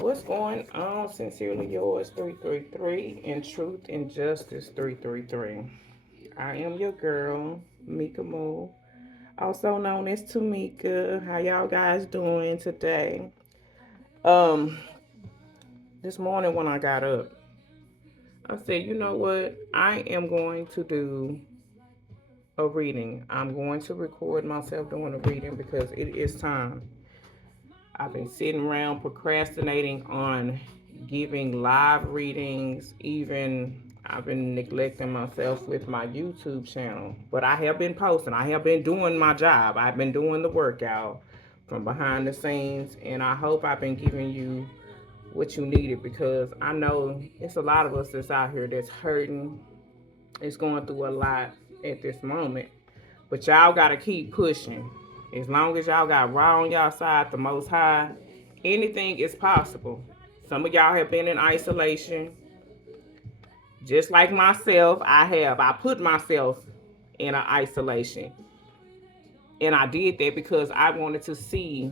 What's going on? Sincerely yours, 333, and truth and justice, 333. I am your girl, Mika Moo, also known as Tamika. How y'all guys doing today? Um, this morning when I got up, I said, you know what? I am going to do a reading. I'm going to record myself doing a reading because it is time. I've been sitting around procrastinating on giving live readings. Even I've been neglecting myself with my YouTube channel. But I have been posting. I have been doing my job. I've been doing the workout from behind the scenes. And I hope I've been giving you what you needed because I know it's a lot of us that's out here that's hurting. It's going through a lot at this moment. But y'all gotta keep pushing. As long as y'all got Ra on y'all side, the Most High, anything is possible. Some of y'all have been in isolation, just like myself. I have. I put myself in an isolation, and I did that because I wanted to see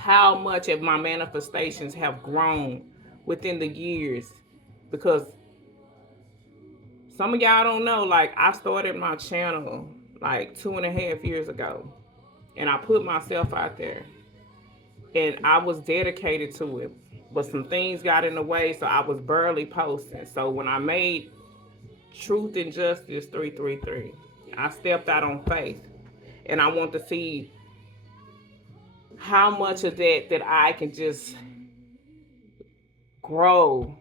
how much of my manifestations have grown within the years. Because some of y'all don't know, like I started my channel like 2.5 years ago, and I put myself out there and I was dedicated to it. But some things got in the way, so I was barely posting. So when I made Truth and Justice 333, I stepped out on faith. And I want to see how much of that I can just grow,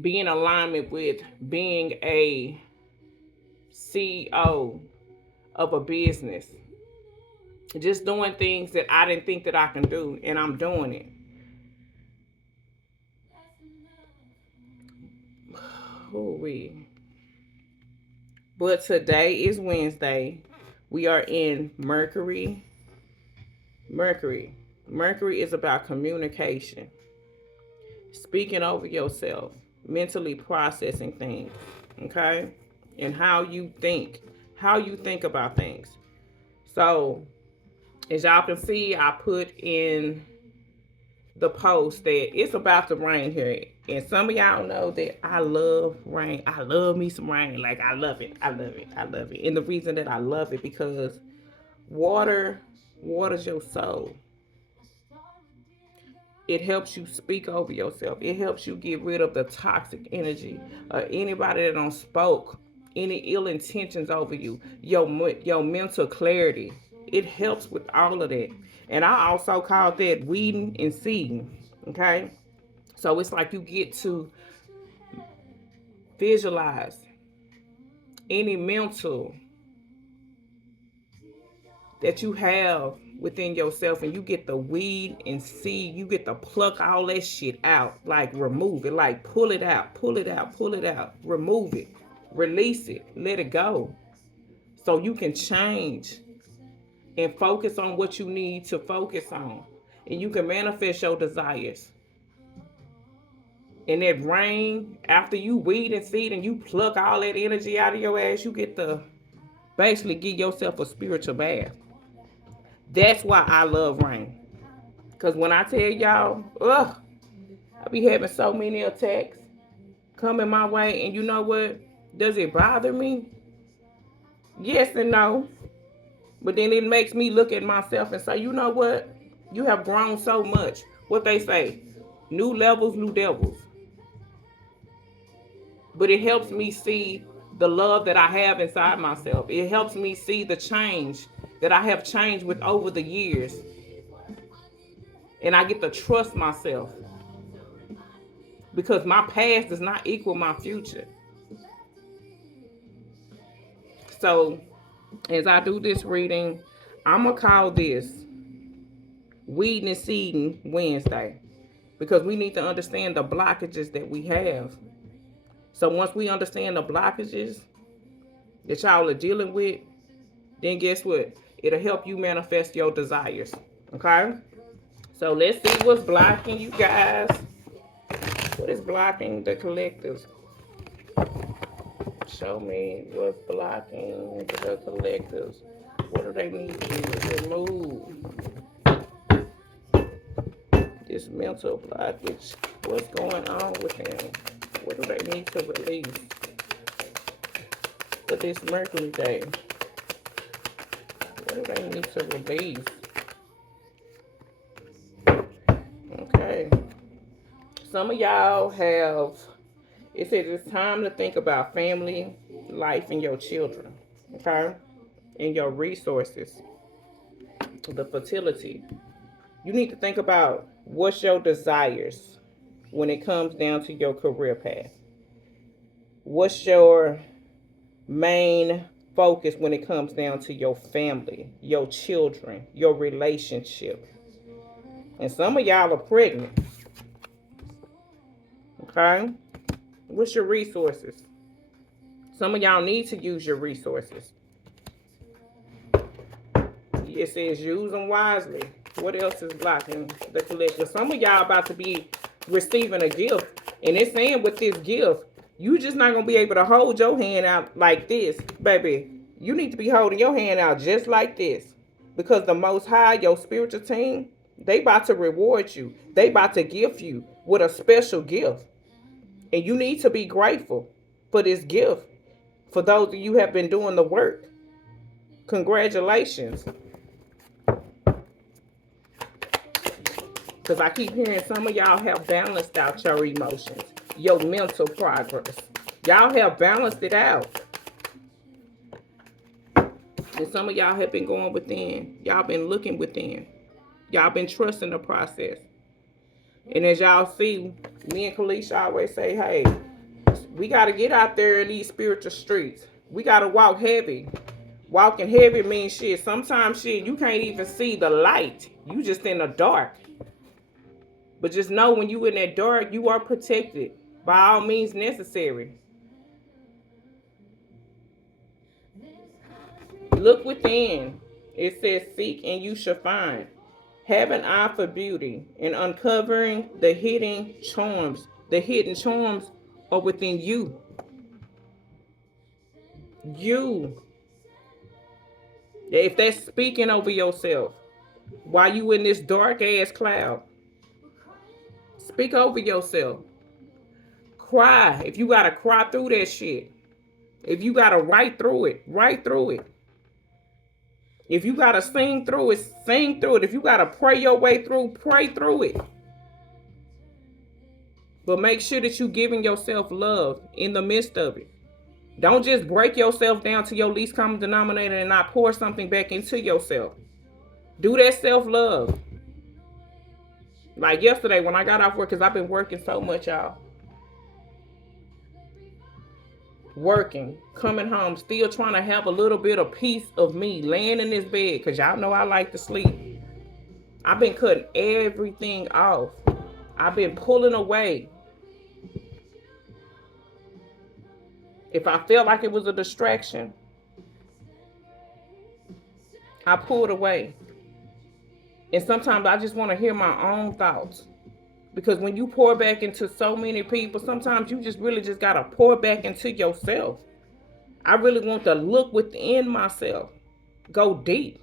be in alignment with being a CEO of a business. Just doing things that I didn't think that I can do, and I'm doing it. Who we? But today is Wednesday. We are in Mercury. Mercury. Mercury is about communication, speaking over yourself, mentally processing things, okay? And how you think about things. So, as y'all can see, I put in the post that it's about to rain here. And some of y'all know that I love rain. I love me some rain. Like I love it. I love it. I love it. And the reason that I love it because water waters your soul. It helps you speak over yourself. It helps you get rid of the toxic energy. Anybody that don't spoke any ill intentions over you, your mental clarity. It helps with all of that. And I also call that weeding and seeding. Okay, so it's like you get to visualize any mental that you have within yourself and you get to weed and seed, you get to pluck all that shit out, like remove it, like pull it out, pull it out, pull it out, remove it, release it, let it go. So you can change and focus on what you need to focus on. And you can manifest your desires. And that rain, after you weed and seed and you pluck all that energy out of your ass, you get to basically give yourself a spiritual bath. That's why I love rain. Because when I tell y'all, I be having so many attacks coming my way. And you know what? Does it bother me? Yes and no. But then it makes me look at myself and say, you know what? You have grown so much. What they say, new levels, new devils. But it helps me see the love that I have inside myself. It helps me see the change that I have changed with over the years. And I get to trust myself because my past does not equal my future. So, as I do this reading, I'm going to call this Weeding and Seeding Wednesday because we need to understand the blockages that we have. So, once we understand the blockages that y'all are dealing with, then guess what? It'll help you manifest your desires. Okay? So, let's see what's blocking you guys. What is blocking the collectives? Show me what's blocking the collectives. What do they need to remove? mental blockage. What's going on with them? What do they need to release for this Mercury day? What do they need to release? Okay. Some of y'all have, it says it's time to think about family, life, and your children. Okay? And your resources. The fertility. You need to think about what's your desires when it comes down to your career path. What's your main focus when it comes down to your family, your children, your relationship. And some of y'all are pregnant. Okay? What's your resources? Some of y'all need to use your resources. It says use them wisely. What else is blocking the collective? Some of y'all about to be receiving a gift. And it's saying with this gift, you just not going to be able to hold your hand out like this. Baby, you need to be holding your hand out just like this. Because the Most High, your spiritual team, they about to reward you. They about to gift you with a special gift. And you need to be grateful for this gift. For those of you who have been doing the work. Congratulations. Because I keep hearing some of y'all have balanced out your emotions, your mental progress. Y'all have balanced it out. And some of y'all have been going within. Y'all been looking within. Y'all been trusting the process. And as y'all see, me and Kalisha always say, hey, we got to get out there in these spiritual streets. We got to walk heavy. Walking heavy means shit. Sometimes shit, you can't even see the light. You just in the dark. But just know when you in that dark, you are protected by all means necessary. Look within. It says seek and you shall find. Have an eye for beauty and uncovering the hidden charms. The hidden charms are within you. You. If that's speaking over yourself while you in this dark ass cloud, speak over yourself. Cry. If you gotta cry through that shit. If you gotta write through it, write through it. If you gotta sing through it, sing through it. If you gotta pray your way through, pray through it. But make sure that you're giving yourself love in the midst of it. Don't just break yourself down to your least common denominator and not pour something back into yourself. Do that self-love. Like yesterday when I got off work, because I've been working so much, y'all. Working, coming home, still trying to have a little bit of peace of me laying in this bed, because y'all know I like to sleep. I've been cutting everything off. I've been pulling away. If I felt like it was a distraction, I pulled away. And sometimes I just want to hear my own thoughts. Because when you pour back into so many people, sometimes you just really just got to pour back into yourself. I really want to look within myself. Go deep.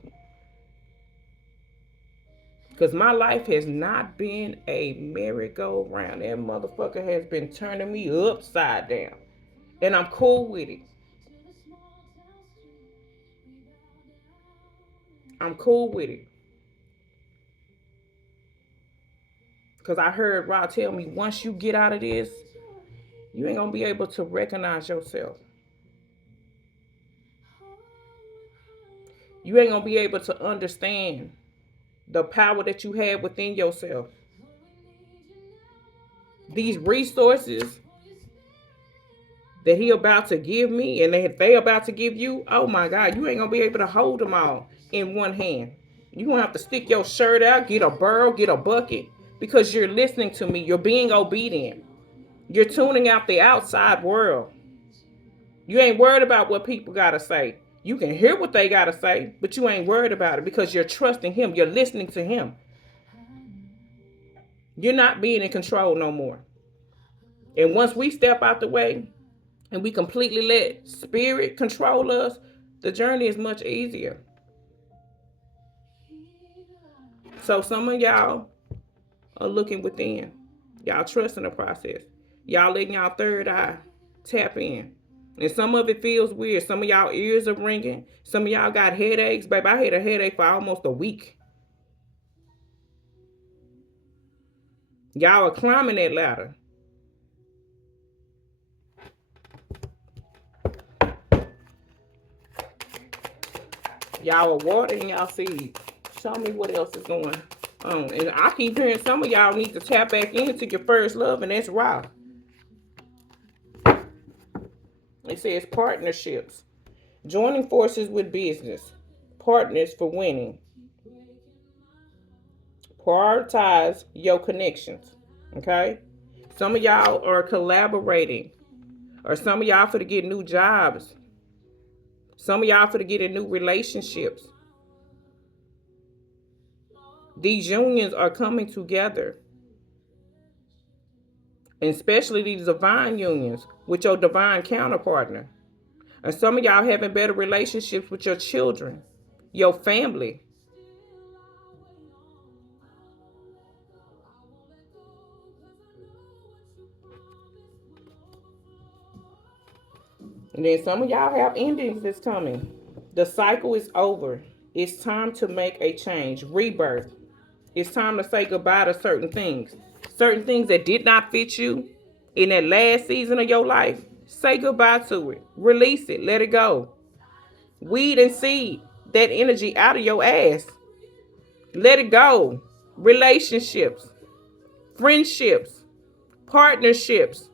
Because my life has not been a merry-go-round. That motherfucker has been turning me upside down. And I'm cool with it. I'm cool with it. Because I heard Rod tell me, once you get out of this, you ain't going to be able to recognize yourself. You ain't going to be able to understand the power that you have within yourself. These resources that he about to give me and they about to give you, oh my God, you ain't going to be able to hold them all in one hand. You're going to have to stick your shirt out, get a barrel, get a bucket, because you're listening to me. You're being obedient. You're tuning out the outside world. You ain't worried about what people got to say. You can hear what they got to say, but you ain't worried about it because you're trusting him. You're listening to him. You're not being in control no more. And once we step out the way and we completely let spirit control us, the journey is much easier. So some of y'all, or looking within. Y'all trusting the process. Y'all letting y'all third eye tap in. And some of it feels weird. Some of y'all ears are ringing. Some of y'all got headaches. Babe, I had a headache for almost a week. Y'all are climbing that ladder. Y'all are watering y'all seeds. Show me what else is going on. And I keep hearing some of y'all need to tap back into your first love, and that's raw. It says partnerships. Joining forces with business. Partners for winning. Prioritize your connections. Okay? Some of y'all are collaborating. Or some of y'all for to get new jobs. Some of y'all for to get in new relationships. These unions are coming together. And especially these divine unions with your divine counterpartner. And some of y'all having better relationships with your children, your family. And then some of y'all have endings that's coming. The cycle is over. It's time to make a change, rebirth. It's time to say goodbye to certain things. Certain things that did not fit you in that last season of your life. Say goodbye to it. Release it. Let it go. Weed and seed that energy out of your ass. Let it go. Relationships, friendships, partnerships,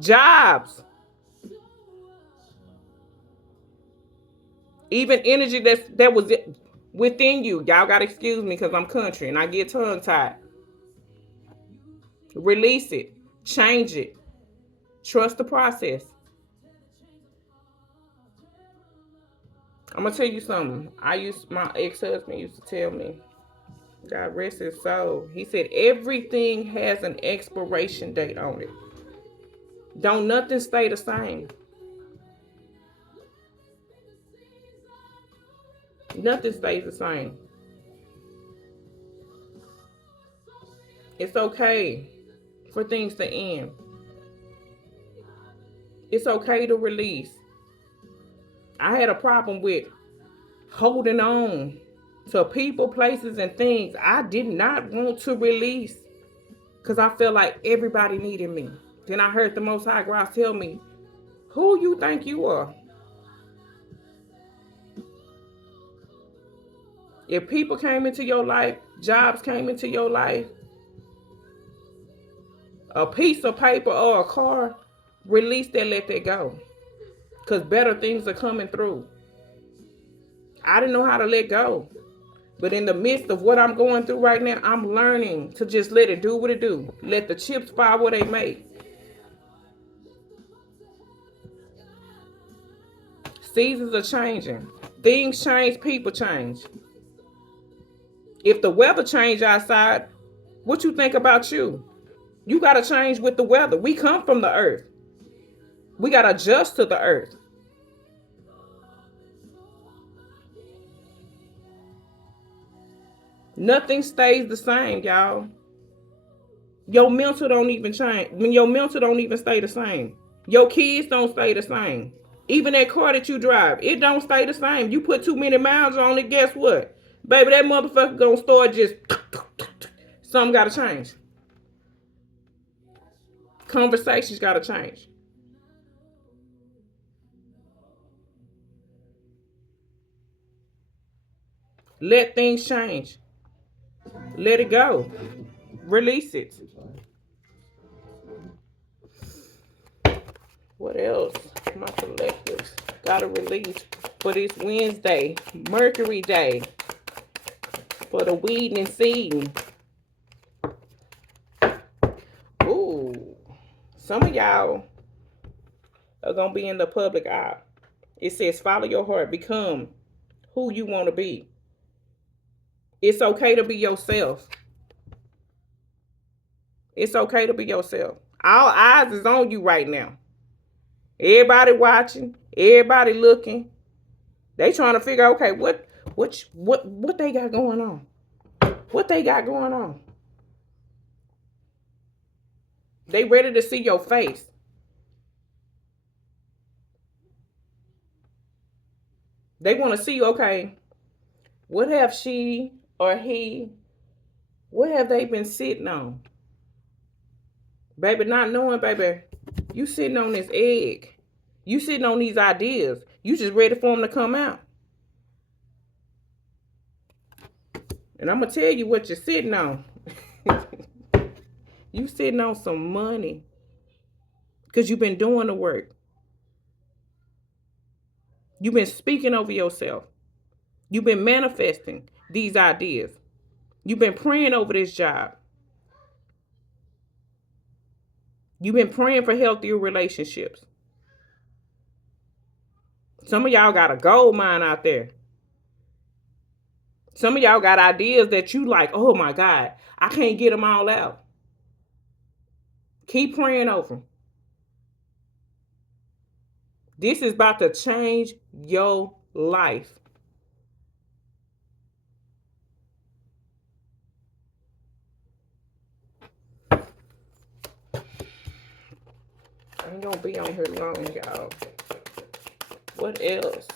jobs, even energy that was within you. Y'all gotta excuse me because I'm country and I get tongue tied. Release it. Change it. Trust the process. I'm gonna tell you something. My ex-husband used to tell me, God rest his soul. He said everything has an expiration date on it. Don't nothing stay the same. Nothing stays the same. It's okay for things to end. It's okay to release. I had a problem with holding on to people, places, and things I did not want to release because I felt like everybody needed me. Then I heard the Most High God tell me, who you think you are? If people came into your life, jobs came into your life, a piece of paper or a car, release that, let that go. Because better things are coming through. I didn't know how to let go. But in the midst of what I'm going through right now, I'm learning to just let it do what it do. Let the chips fall where they may. Seasons are changing. Things change, people change. If the weather change outside, what you think about you? You got to change with the weather. We come from the earth. We got to adjust to the earth. Nothing stays the same, y'all. Your mental don't even change. When your mental don't even stay the same. Your kids don't stay the same. Even that car that you drive, it don't stay the same. You put too many miles on it, guess what? Baby, that motherfucker gonna start just something gotta change. Conversations gotta change. Let things change. Let it go. Release it. What else? My collectives gotta release for this Wednesday, Mercury Day, for the weeding and seeding. Ooh, some of y'all are gonna be in the public eye. It says follow your heart, become who you want to be. It's okay to be yourself. It's okay to be yourself. All eyes is on you right now. Everybody watching, everybody looking. They trying to figure out, okay, what they got going on? What they got going on? They ready to see your face. They want to see, okay, what have she or he, what have they been sitting on? Baby, not knowing, baby, you sitting on this egg. You sitting on these ideas. You just ready for them to come out. And I'm going to tell you what you're sitting on. You sitting on some money because you've been doing the work. You've been speaking over yourself. You've been manifesting these ideas. You've been praying over this job. You've been praying for healthier relationships. Some of y'all got a gold mine out there. Some of y'all got ideas that you like, oh my God, I can't get them all out. Keep praying over them. This is about to change your life. I ain't gonna be on here long, y'all. What else?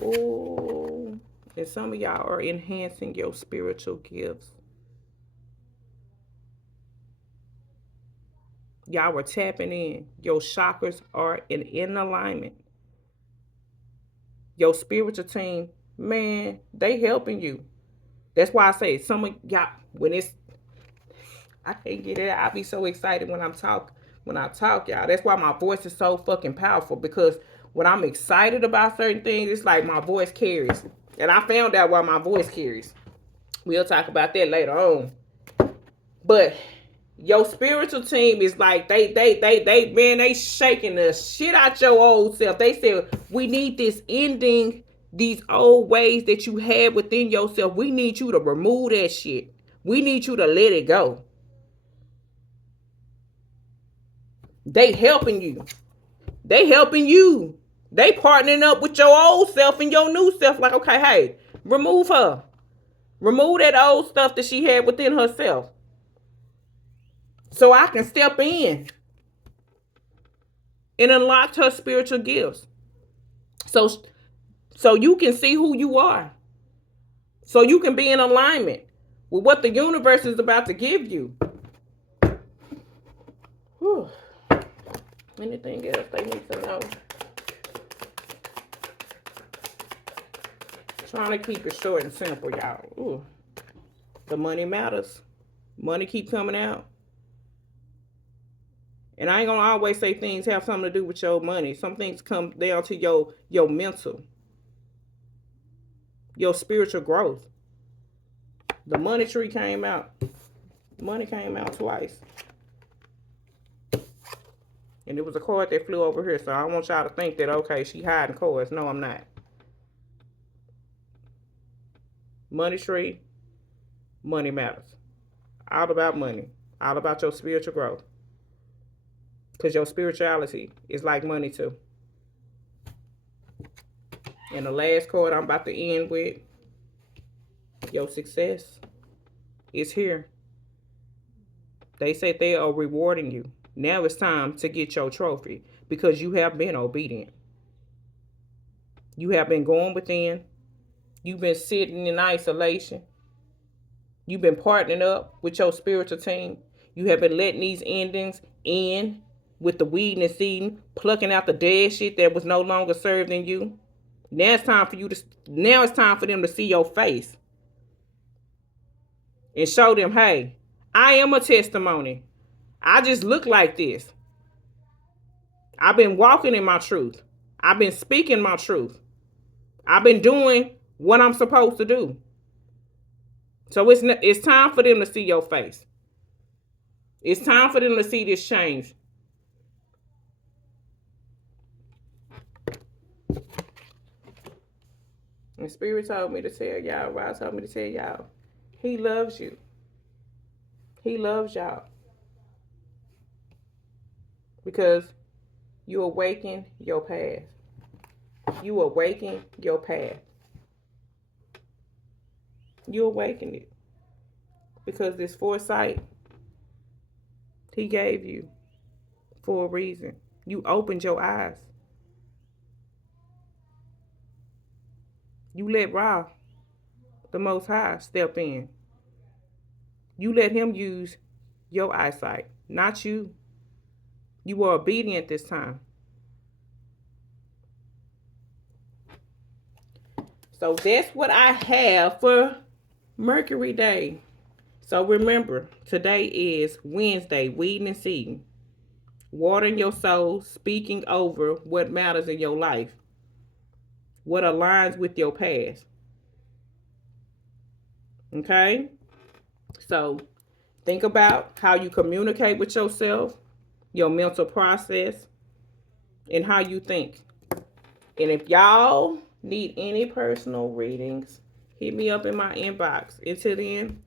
Ooh, and some of y'all are enhancing your spiritual gifts. Y'all were tapping in. Your chakras are in alignment. Your spiritual team, man, they helping you. That's why I say some of y'all, when it's, I can't get it. I be so excited when I'm talk. When I talk, y'all. That's why my voice is so fucking powerful. Because when I'm excited about certain things, it's like my voice carries. And I found out why my voice carries. We'll talk about that later on. But your spiritual team is like they shaking the shit out your old self. They said we need this ending, these old ways that you had within yourself. We need you to remove that shit. We need you to let it go. They helping you. They helping you. They partnering up with your old self and your new self. Like, okay, hey, remove her. Remove that old stuff that she had within herself. So I can step in and unlock her spiritual gifts. So you can see who you are. So you can be in alignment with what the universe is about to give you. Whew. Anything else they need to know? Trying to keep it short and simple, y'all. Ooh. The money matters. Money keep coming out. And I ain't gonna always say things have something to do with your money. Some things come down to your mental, your spiritual growth. The money tree came out. Money came out twice. And it was a card that flew over here. So I want y'all to think that, okay, she hiding cards. No, I'm not. Money tree, money matters. All about money. All about your spiritual growth. Because your spirituality is like money too. And the last card I'm about to end with, your success is here. They said they are rewarding you. Now it's time to get your trophy because you have been obedient. You have been going within. You've been sitting in isolation. You've been partnering up with your spiritual team. You have been letting these endings in with the weeding and seeding, plucking out the dead shit that was no longer served in you. Now it's time for them to see your face and show them, hey, I am a testimony. I just look like this. I've been walking in my truth. I've been speaking my truth. I've been doing what I'm supposed to do. So it's time for them to see your face. It's time for them to see this change. And Spirit told me to tell y'all, Rob told me to tell y'all, he loves you. He loves y'all. Because you awaken your path. You awaken your path. You awakened it. Because this foresight he gave you for a reason. You opened your eyes. You let Ra, the Most High, step in. You let him use your eyesight, not you. You were obedient this time. So that's what I have for Mercury Day. So remember, today is Wednesday, weeding and seeding. Watering your soul, speaking over what matters in your life, what aligns with your past. Okay? So think about how you communicate with yourself, your mental process, and how you think. And if y'all need any personal readings, hit me up in my inbox. Until then,